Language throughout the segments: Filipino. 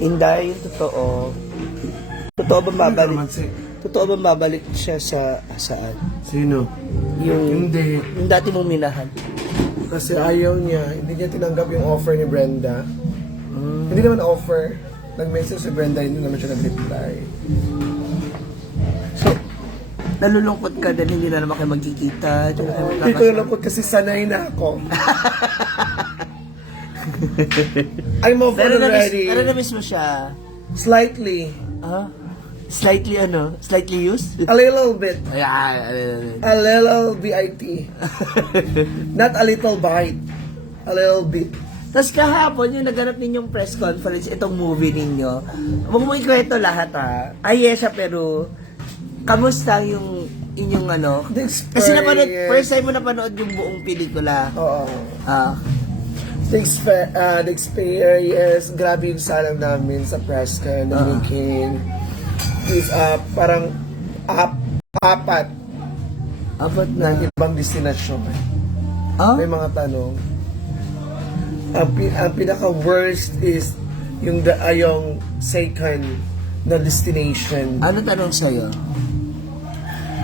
Inday, yung totoo. Totoo ba babalik? Totoo ba babalik siya sa saan? Sino? Hindi. Yung dati mong minahan. Kasi ayaw niya. Hindi niya tinanggap yung offer ni Brenda. Hindi naman offer. Nag-message si Brenda, hindi naman siya nag-reply. So, nalulungkot ka dahil hindi na naman kayo magkikita. Hindi ko nalungkot kasi sanay na ako. I'm over already. Pero na-miss mo siya? Slightly. Slightly ano? Slightly used? A little bit. Ayan. A little bit. Not a little bite. A little bit. Tapos kahapon, yung naganap ninyong press conference, itong movie ninyo, huwag mo ikwento lahat siya, pero kamusta yung inyong ano? Kasi first time mo napanood yung buong pelikula. Oo. The experience, grabe yung salang namin sa press con, the making. Is parang apat na ibang destinasyon. May mga tanong. Ang pinaka-worst is yung second na destination. Ano tanong sa'yo?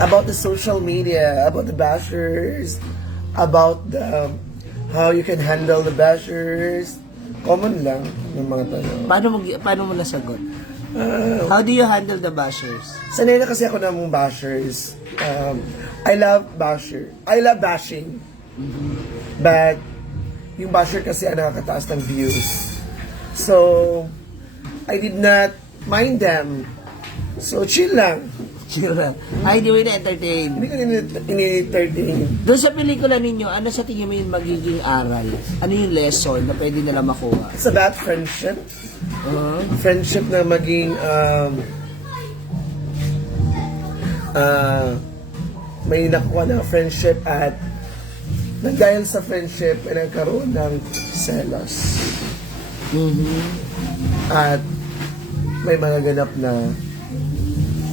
About the social media, about the bashers, about how you can handle the bashers. Common lang yung mga tanong. Paano mo nasagot? How do you handle the bashers? Sanay na kasi ako ng bashers. I love bashing. But yung basher kasi ang nakakataas ng views. So, I did not mind them. So, chill lang. Hindi mo na-entertain. Hindi ko ini-entertain. Doon sa pelikula ninyo, ano sa tingin mo yung magiging aral? Ano yung lesson na pwede nila makuha? It's about friendship. Friendship na maging may nakuha na friendship at dahil sa friendship ay nagkaroon ng selos. At may mga ganap na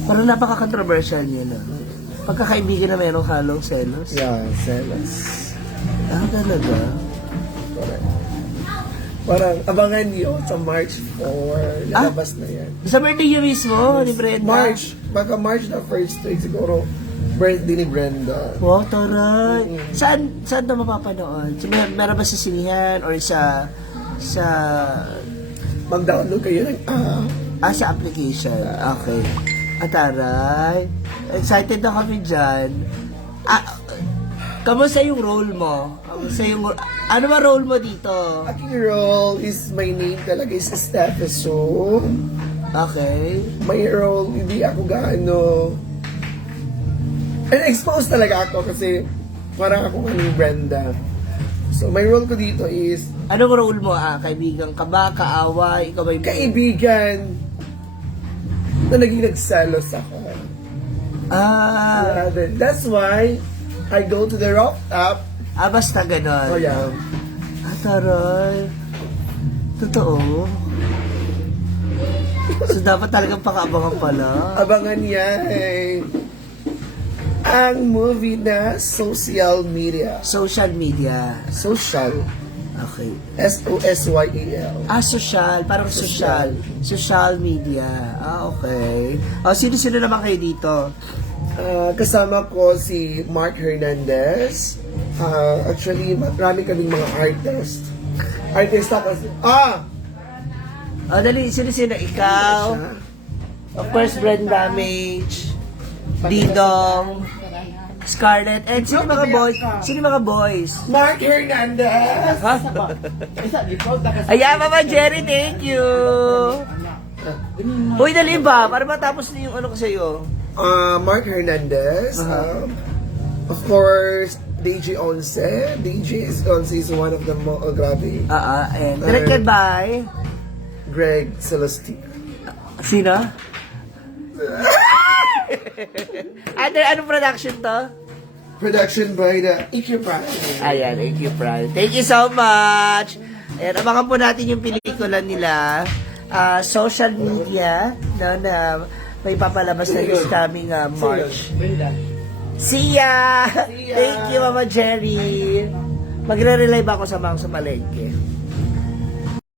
parang napaka-controversial yun. Pagkakaibigan na mayroong halong selos? Yeah, selos. Talaga? Correct. Parang abangan niyo sa March 4, lalabas na yan. Sa birthday niyo mismo, ni Brenda? Baka March na first week siguro. Birthday ni Brenda. Wow, taray. Saan ito mapapanood? Meron ba sa sinihan or sa Mag-download kayo ng sa application. Okay. Taray. Excited na kami dyan. Kamusta yung role mo? Ano ba role mo dito? Aking role is, my name talaga is Stepheso. Okay. My role, hindi ako gaano. And exposed talaga ako kasi parang ako kaming Brenda. So, my role ko dito is... Anong role mo? Kaibigan ka ba? Kaaway? Ikaw ba yung... Kaibigan na naging nagselos ako. That's why I go to the rooftop. Basta ganon. Oh, yeah. Taray. Totoo. So, dapat talagang pakaabangan pala. Abangan yan. Ang movie na social media. Social media. Social. Okay. S-O-S-Y-E-L. Social. Parang social. Social media. Okay. Sino-sino naman kayo dito? Kasama ko si Mark Hernandez. Actually, marami kaming mga artist. Artista kasi. Dali. Sino-sino? Ikaw? Of course, Brenda Mage. Didong. Scarlett. And sino mga boys? Mark Hernandez! Ayan, Mama Jerry, thank you! Uy, dali ba? Para matapos na yung ano ko sa'yo. Mark Hernandez. Of course, DJ Once. DJ Once is one of the grabe. And directed by? Greg Celestine. Sino? Anong production to? Production by the EQ Pride. Ayan, EQ Pride. Thank you so much! Ayan, abangan po natin yung pelikula nila. Social media na may papalabas na this coming March. See ya! Thank you, Mama Jerry! Magre-relive ako sa mga sa palengke.